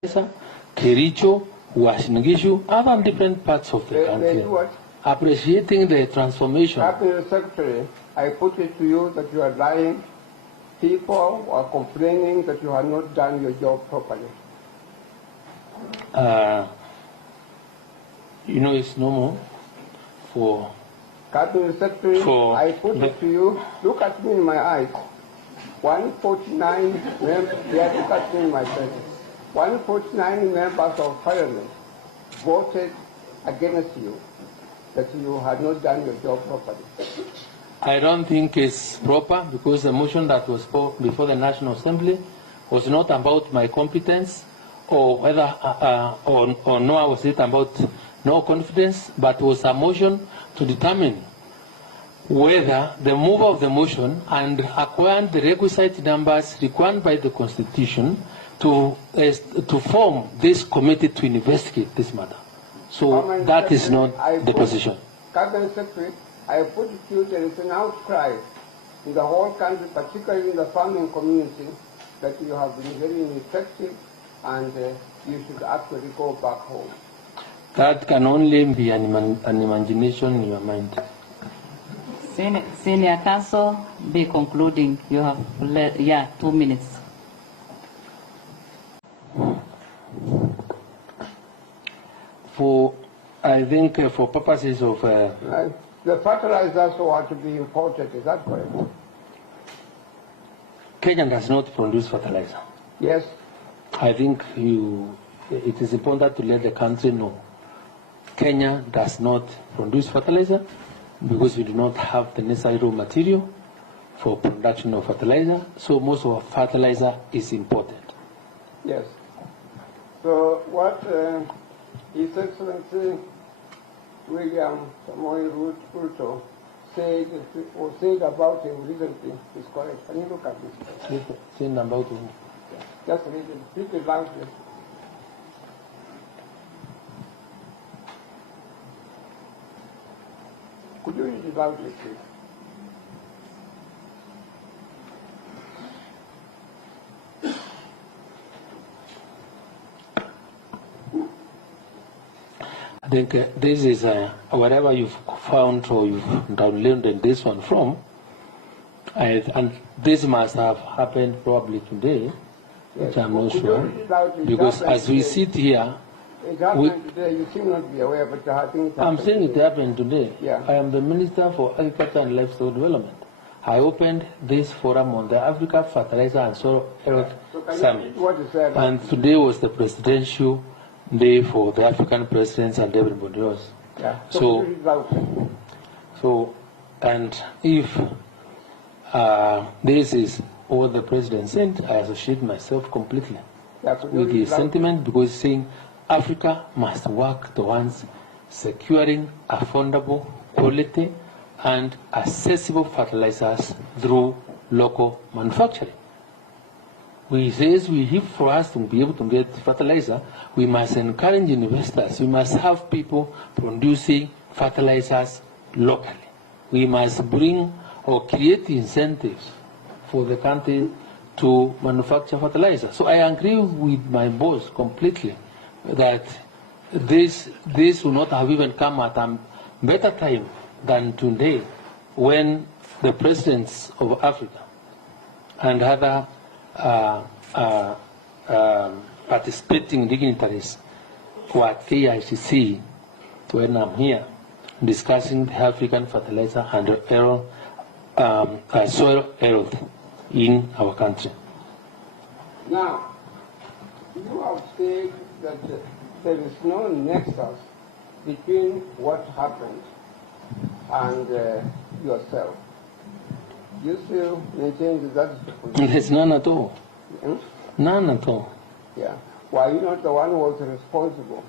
Kericho, Washingishu, other different parts of the country, appreciating the transformation. Cabinet Secretary, I put it to you that you are lying. People are complaining that you have not done your job properly. You know, it's normal for... Cabinet Secretary, I put it to you, look at me in my eyes. 149 members, yeah, look at me in my face. 149 members of Parliament voted against you, that you had not done your job properly. I don't think it's proper, because the motion that was before the National Assembly was not about my competence, or whether, or nor was it about no confidence, but was a motion to determine whether the mover of the motion and acquired the requisite numbers required by the Constitution to form this committee to investigate this matter. So that is not the position. Cabinet Secretary, I put it to you, there is an outcry in the whole country, particularly in the farming community, that you have been very ineffective and you should actually go back home. That can only be an imagination in your mind. Senior Counsel, be concluding. You have 2 minutes. I think for purposes of... the fertilizers were to be imported, is that correct? Kenya does not produce fertilizer. Yes. I think it is important to let the country know. Kenya does not produce fertilizer because we do not have the necessary raw material for production of fertilizer, so most of our fertilizer is imported. Yes. So what His Excellency William Samoei Ruto said about him recently is correct. Can you look at this? Saying about him? Just read it loudly. Could you read it loudly, please? I think this is wherever you've found or you've downloaded this one from, and this must have happened probably today, which I'm not sure, because as we sit here, it happened today. You seem not to be aware, but I think I'm saying it happened today. Yeah. I am the Minister for Agriculture and Livestock Development. I opened this forum on the Africa Fertilizer and Soil Health Summit, and today was the presidential day for the African presidents and everybody else. Yeah. So, and if this is what the president said, I associate myself completely with his sentiment, because saying Africa must work towards securing affordable, quality, and accessible fertilizers through local manufacturing. For us to be able to get fertilizer, we must encourage investors. We must have people producing fertilizers locally. We must bring or create incentives for the country to manufacture fertilizer. So I agree with my boss completely that this will not have even come at a better time than today, when the presidents of Africa and other participating dignitaries who are at KICC, when I'm here, discussing the African fertilizer and soil health in our country. Now, you have said that there is no nexus between what happened and yourself. You still maintain that is the position? There's none at all. Hmm? None at all. Yeah. Why you not the one who was responsible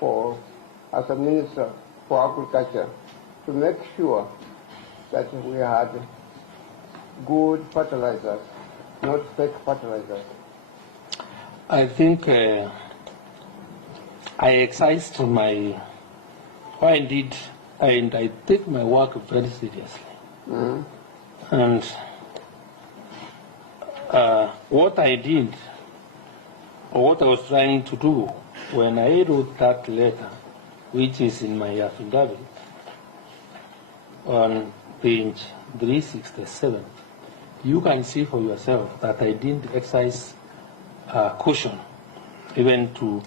for, as a minister for agriculture, to make sure that we had good fertilizers, not fake fertilizers? I think I exercised my, indeed, and I take my work very seriously. Mm-hmm. And what I did what I was trying to do when I wrote that letter, which is in my affidavit, on page 367, you can see for yourself that I didn't exercise caution, even to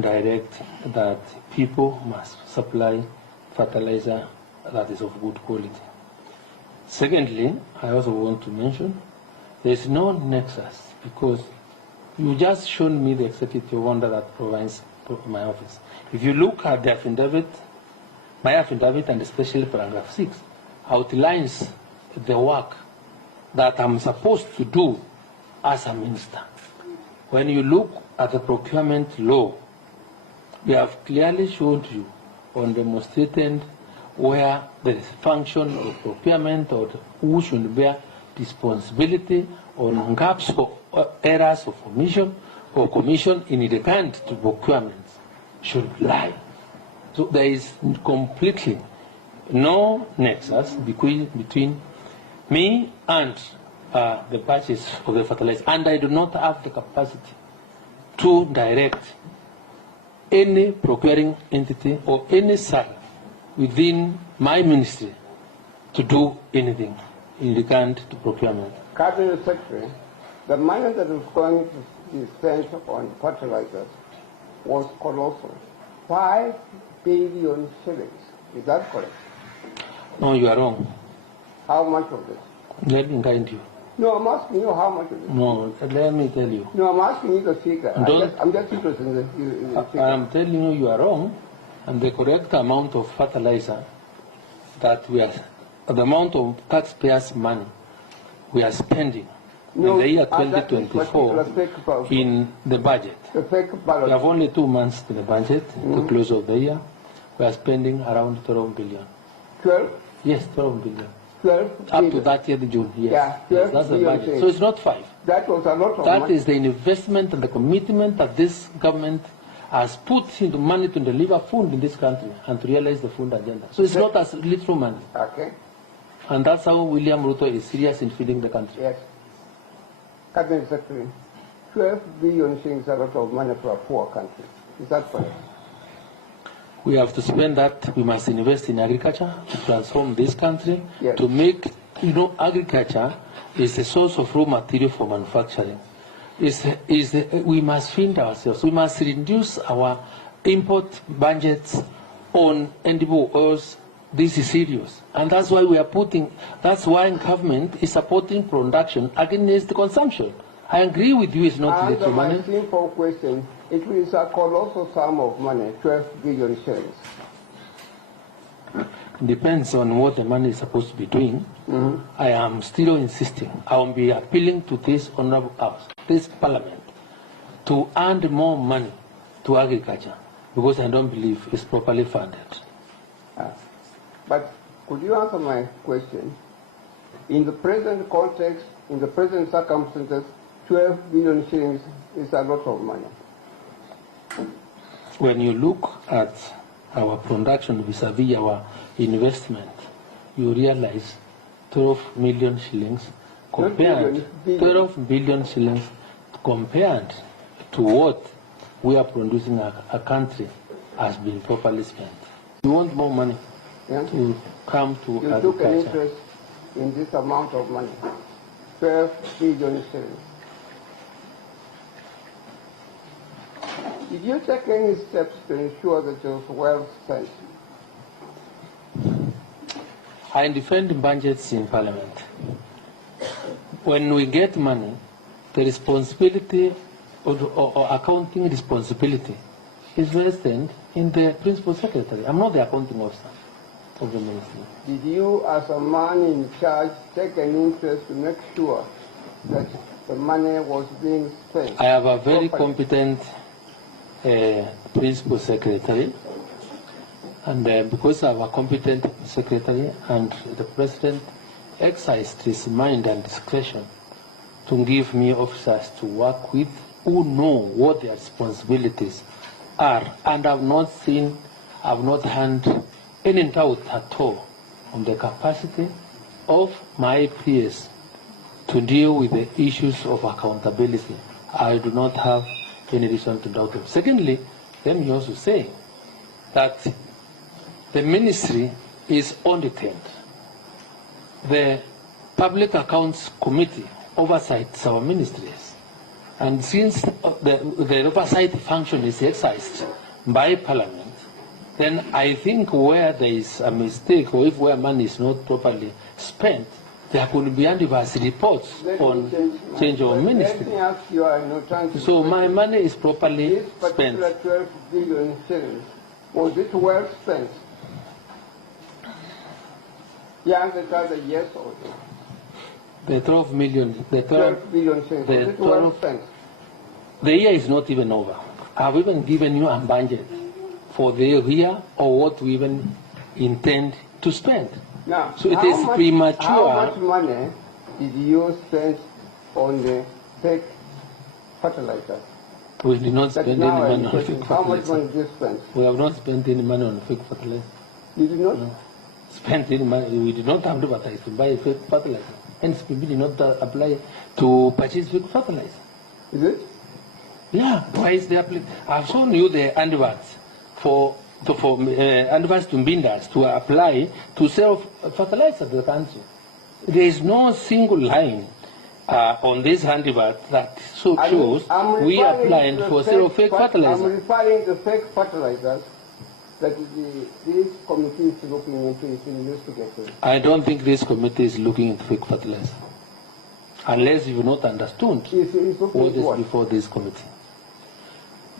direct that people must supply fertilizer that is of good quality. Secondly, I also want to mention there is no nexus, because you just shown me the executive order that provides my office. If you look at the affidavit, my affidavit, and especially paragraph 6, outlines the work that I'm supposed to do as a minister. When you look at the procurement law, we have clearly showed you on demonstrated where there is function of procurement or who should bear responsibility on gaps or errors of omission or commission in regard to procurement should lie. So there is completely no nexus between me and the purchase of the fertilizer, and I do not have the capacity to direct any procuring entity or any cell within my ministry to do anything in regard to procurement. Cabinet Secretary, the money that was going to be spent on fertilizers was colossal. 5 billion shillings. Is that correct? No, you are wrong. How much of this? Let me guide you. No, I'm asking you how much of this. No, let me tell you. No, I'm asking you the figure. I'm just interested in the figure. I'm telling you, you are wrong, and the correct amount of fertilizer that we are, the amount of taxpayers' money we are spending in the year 2024 in the budget. The fake ballot. We have only 2 months to the budget, the close of the year. We are spending around 12 billion. 12? Yes, 12 billion. 12 Up to 30th June, yes. Yeah, Yes, that's the budget. things. So it's not 5. That was a lot of That money. is the investment and the commitment that this government has put into money to deliver food in this country and to realize the food agenda. So it's not as little money. Okay. And that's how William Ruto is serious in feeding the country. Yes. Cabinet Secretary, 12 billion shillings is a lot of money for a poor country. Is that correct? We have to spend that. We must invest in agriculture to transform this country, Yes. to make, agriculture is the source of raw material for manufacturing. We must feed ourselves. We must reduce our import budgets on edible oils. This is serious. And that's why that's why government is supporting production against the consumption. I agree with you, it's not little money. My simple question, it is a colossal sum of money, 12 billion shillings. Depends on what the money is supposed to be doing. I am still insisting. I will be appealing to this honorable house, this parliament, to add more money to agriculture, because I don't believe it's properly funded. But could you answer my question? In the present context, in the present circumstances, 12 billion shillings is a lot of money. When you look at our production vis-a-vis our investment, you realize 12 million shillings compared, 12 billion shillings compared to what we are producing a country has been properly spent. You want more money to come to you agriculture. took an interest in this amount of money, 12 billion shillings. Did you take any steps to ensure that it was well spent? I defend budgets in Parliament. When we get money, the responsibility or accounting responsibility is vested in the Principal Secretary. I'm not the accounting officer of the ministry. Did you, as a man in charge, take an interest to make sure that the money was being spent? I have a very competent Principal Secretary, and because I have a competent Secretary and the President exercised his mind and discretion to give me officers to work with who know what their responsibilities are, and I've not had any doubt at all on the capacity of my peers to deal with the issues of accountability. I do not have any reason to doubt them. Secondly, let me also say that the ministry is audited. The Public Accounts Committee oversights our ministries. And since the oversight function is exercised by Parliament, then I think where there is a mistake or if where money is not properly spent, there could be adverse reports on change of ministry. So my money is properly spent. This particular 12 billion shillings, was it well spent? The answer is either yes or no. The 12 million, the 12 billion shillings, was it well spent? The year is not even over. I've even given you a budget for the year or what we even intend to spend. Now, so it is premature. How much money did you spend on the fake fertilizers? We did not spend any money on fake fertilizers. How much money did you spend? We have not spent any money on fake fertilizers. You did not? No. Spent any money. We did not advertise to buy fake fertilizer. Hence, we did not apply to purchase fake fertilizer. Is it? Yeah. Why is the application? I've shown you the adverts for advice to bidders to apply to sell fertilizer to the country. There is no single line on this handbook that shows we applied for sale of fake fertilizer. I'm referring to fake fertilizers that this committee is looking into, is investigating. I don't think this committee is looking into fake fertilizer, unless you've not understood what is before this committee.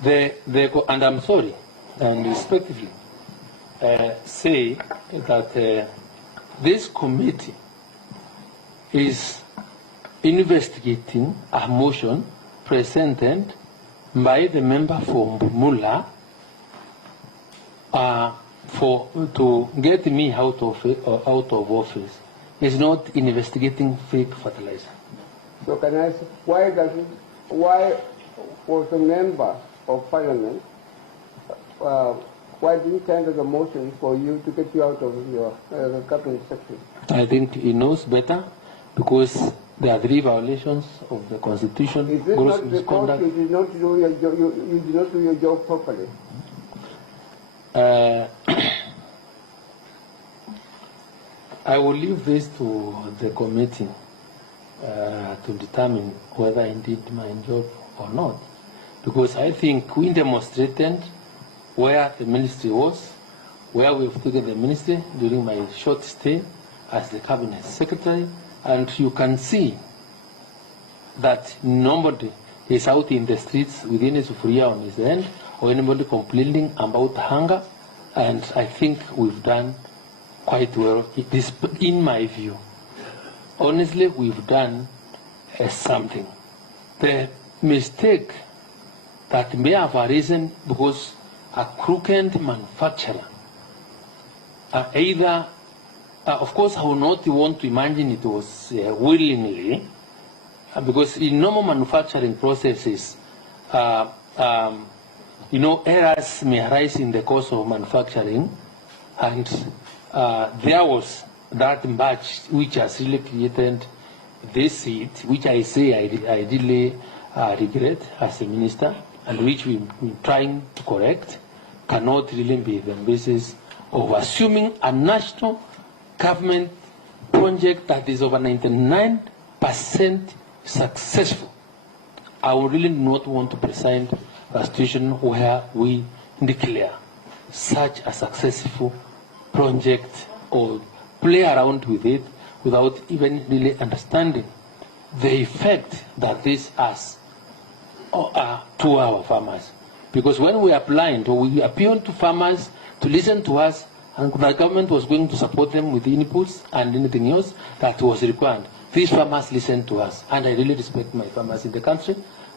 And I'm sorry, and respectively say that this committee is investigating a motion presented by the member for Mula to get me out of office. Is not investigating fake fertilizer. So can I say, why was the member of parliament, why didn't you tender the motion for you to get you out of your cabinet secretary? I think he knows better because there are 3 violations of the constitution. Is it not because you did not do your job, you did not do your job properly? I will leave this to the committee to determine whether I did my job or not. Because I think we demonstrated where the ministry was, where we've taken the ministry during my short stay as the cabinet secretary, and you can see that nobody is out in the streets with any sufuria on his hand or anybody complaining about hunger, and I think we've done quite well, in my view. Honestly, we've done something. The mistake that may have arisen because a crooked manufacturer, either, of course, I would not want to imagine it was willingly, because in normal manufacturing processes, errors may arise in the course of manufacturing, and there was that batch which has really created this seed, which I say I really regret as a minister, and which we're trying to correct, cannot really be the basis of assuming a national government project that is over 99% successful. I would really not want to present a situation where we declare such a successful project or play around with it without even really understanding the effect that this has to our farmers. Because when we applied, or we appealed to farmers to listen to us, and the government was going to support them with inputs and anything else that was required, these farmers listened to us. And I really respect my farmers in the country,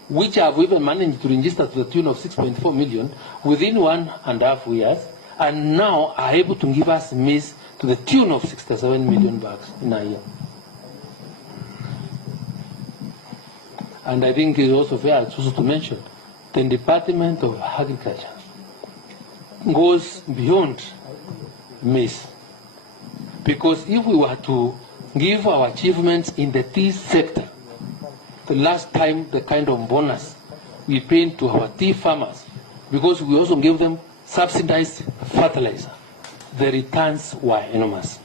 which have even managed to register to the tune of 6.4 million within 1.5 years, and now are able to give us maize to the tune of 67 million bags in a year. And I think it's also fair also to mention the Department of Agriculture goes beyond maize. Because if we were to give our achievements in the tea sector, the last time the kind of bonus we pay to our tea farmers, because we also gave them subsidized fertilizer, the returns were enormous.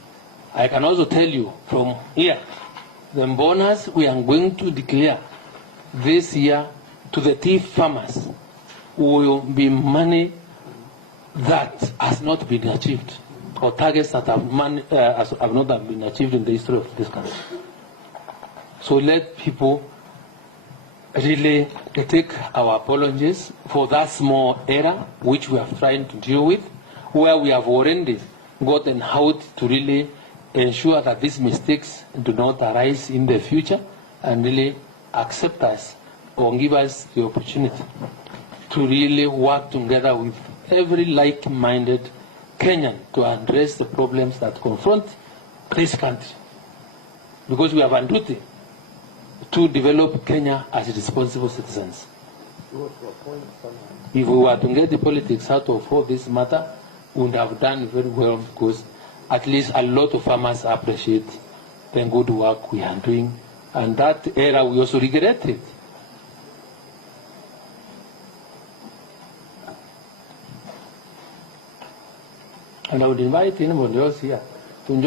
I can also tell you from here, the bonus we are going to declare this year to the tea farmers will be money that has not been achieved, or targets that have not been achieved in the history of this country. So let people really take our apologies for that small error which we are trying to deal with, where we have already gotten out to really ensure that these mistakes do not arise in the future, and really accept us or give us the opportunity to really work together with every like-minded Kenyan to address the problems that confront this country. Because we have a duty to develop Kenya as responsible citizens. If we were to get the politics out of all this matter, we would have done very well, because at least a lot of farmers appreciate the good work we are doing, and that era we also regret it. And I would invite anybody else here